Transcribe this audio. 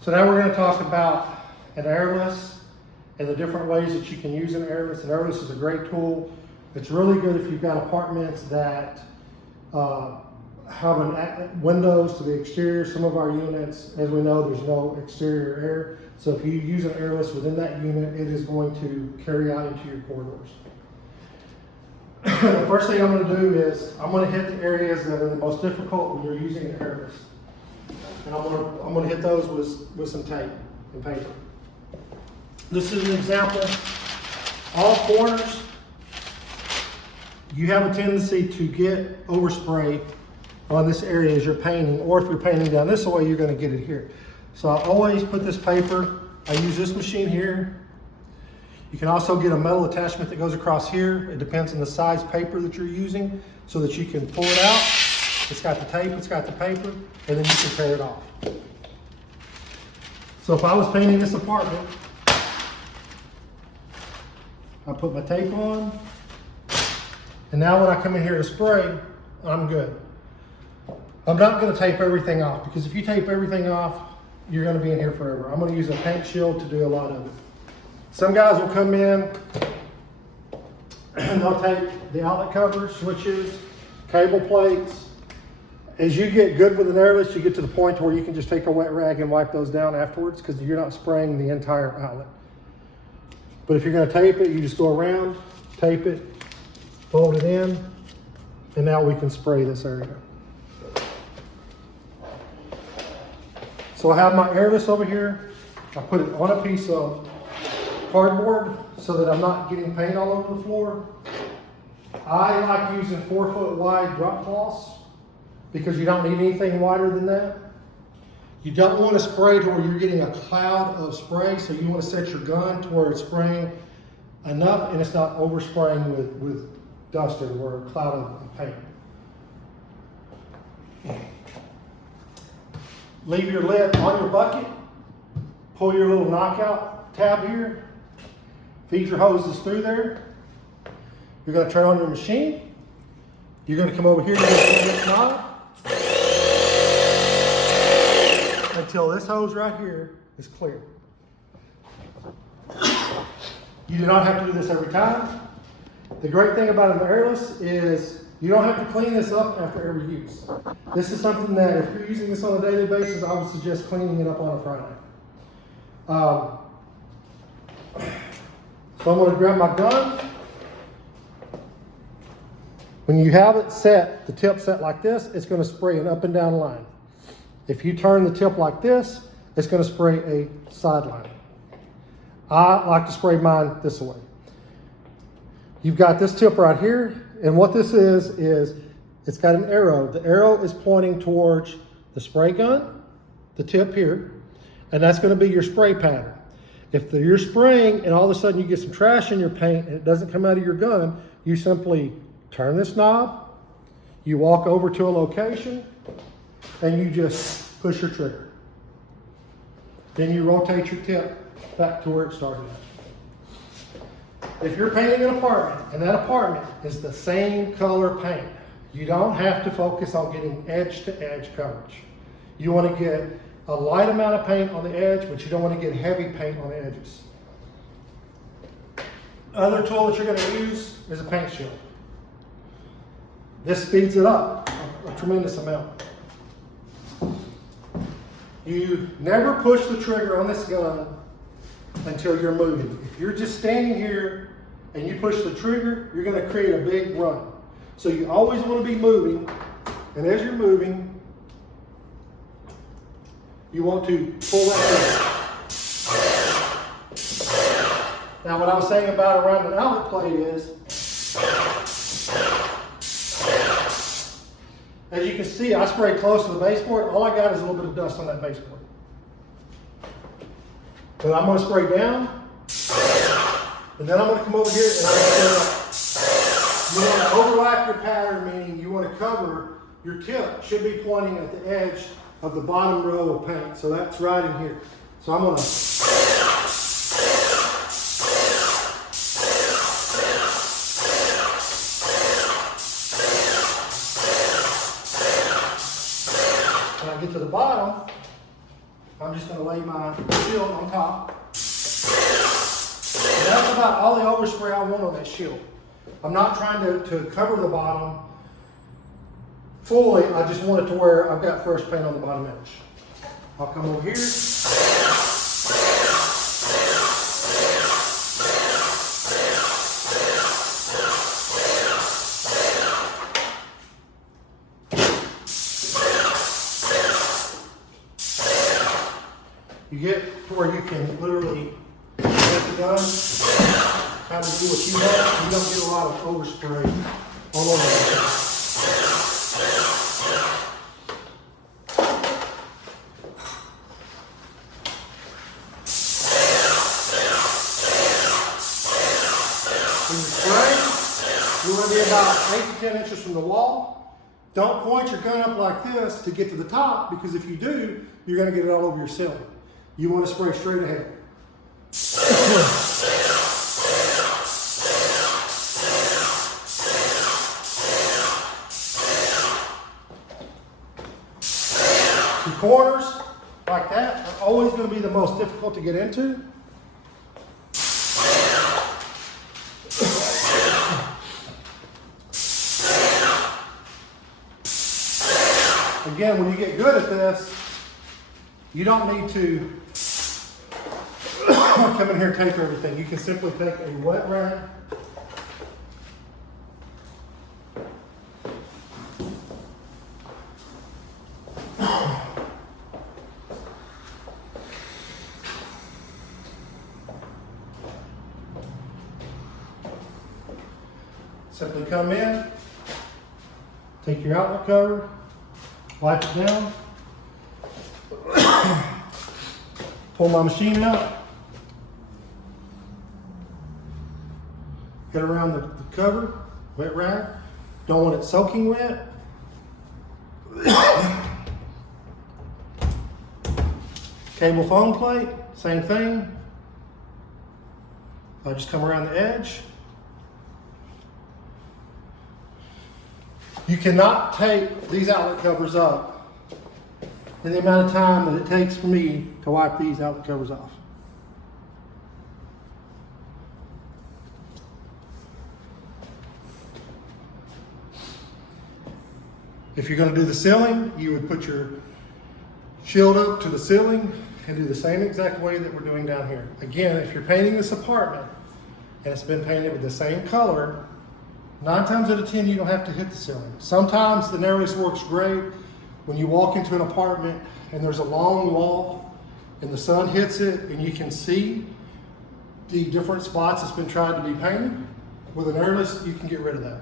So now we're going to talk about an airless and the different ways that you can use an airless. An airless is a great tool. It's really good if you've got apartments that have windows to the exterior. Some of our units, as we know, there's no exterior air. So if you use an airless within that unit, it is going to carry out into your corridors. The first thing I'm going to do is I'm going to hit the areas that are the most difficult when you're using an airless. And I'm going to hit those with some tape and paper. This is an example. All corners, you have a tendency to get overspray on this area as you're painting, or if you're painting down this way, you're going to get it here. So I always put this paper, I use this machine here. You can also get a metal attachment that goes across here. It depends on the size paper that you're using so that you can pull it out. It's got the tape, it's got the paper, and then you can tear it off. So if I was painting this apartment, I put my tape on, and now when I come in here to spray, I'm good. I'm not going to tape everything off, because if you tape everything off, you're going to be in here forever. I'm going to use a paint shield to do a lot of it. Some guys will come in and they'll take the outlet covers, switches, cable plates. As you get good with an airless, you get to the point where you can just take a wet rag and wipe those down afterwards, because you're not spraying the entire outlet. But if you're going to tape it, you just go around, tape it, fold it in, and now we can spray this area. So I have my airless over here. I put it on a piece of cardboard so that I'm not getting paint all over the floor. I like using 4-foot wide drop cloths because you don't need anything wider than that. You don't want to spray to where you're getting a cloud of spray, so you want to set your gun to where it's spraying enough and it's not overspraying with dust or a cloud of paint. Leave your lid on your bucket, pull your little knockout tab here, feed your hoses through there. You're going to turn on your machine. You're going to come over here, you're going to pull this knob until this hose right here is clear. You do not have to do this every time. The great thing about an airless is you don't have to clean this up after every use. This is something that if you're using this on a daily basis, I would suggest cleaning it up on a Friday. So I'm going to grab my gun. When you have it set, the tip set like this, it's going to spray an up and down line. If you turn the tip like this, it's going to spray a sideline. I like to spray mine this way. You've got this tip right here, and what this is it's got an arrow. The arrow is pointing towards the spray gun, the tip here, and that's going to be your spray pattern. If you're spraying and all of a sudden you get some trash in your paint and it doesn't come out of your gun, you simply turn this knob, you walk over to a location, and you just push your trigger. Then you rotate your tip back to where it started. If you're painting an apartment and that apartment is the same color paint, you don't have to focus on getting edge to edge coverage. You want to get a light amount of paint on the edge, but you don't want to get heavy paint on the edges. Other tool that you're going to use is a paint shield. This speeds it up a tremendous amount. You never push the trigger on this gun until you're moving. If you're just standing here and you push the trigger, you're going to create a big run. So you always want to be moving, and as you're moving, you want to pull that trigger. Now what I was saying about around an outlet plate is, as you can see, I sprayed close to the baseboard. All I got is a little bit of dust on that baseboard. But I'm going to spray down, and then I'm going to come over here and I'm going to spray up. You want to overlap your pattern, meaning you want to cover, your tip should be pointing at the edge of the bottom row of paint. So that's right in here. So I'm going to when I get to the bottom, I'm I'm just going to lay my shield on top. And that's about all the overspray I want on that shield. I'm not trying to cover the bottom fully. I just want it to where I've got fresh paint on the bottom edge. I'll come over here. You get to where you can literally get the gun, kind of do what you want. You don't get a lot of overspray all over the place. When you spray, you want to be about 8 to 10 inches from the wall. Don't point your gun up like this to get to the top, because if you do, you're going to get it all over your ceiling. You want to spray straight ahead. The corners like that are always going to be the most difficult to get into. Again, when you get good at this, you don't need to come in here and tape everything. You can simply take a wet rag, simply come in, take your outlet cover, wipe it down, pull my machine out, get around the cover, wet rag. Don't want it soaking wet. Cable foam plate, same thing. I just come around the edge. You cannot tape these outlet covers up in the amount of time that it takes for me to wipe these outlet covers off. If you're going to do the ceiling, you would put your shield up to the ceiling and do the same exact way that we're doing down here. Again, if you're painting this apartment and it's been painted with the same color, 9 times out of 10, you don't have to hit the ceiling. Sometimes the airless works great when you walk into an apartment and there's a long wall and the sun hits it and you can see the different spots that's been tried to be painted. With an airless, you can get rid of that.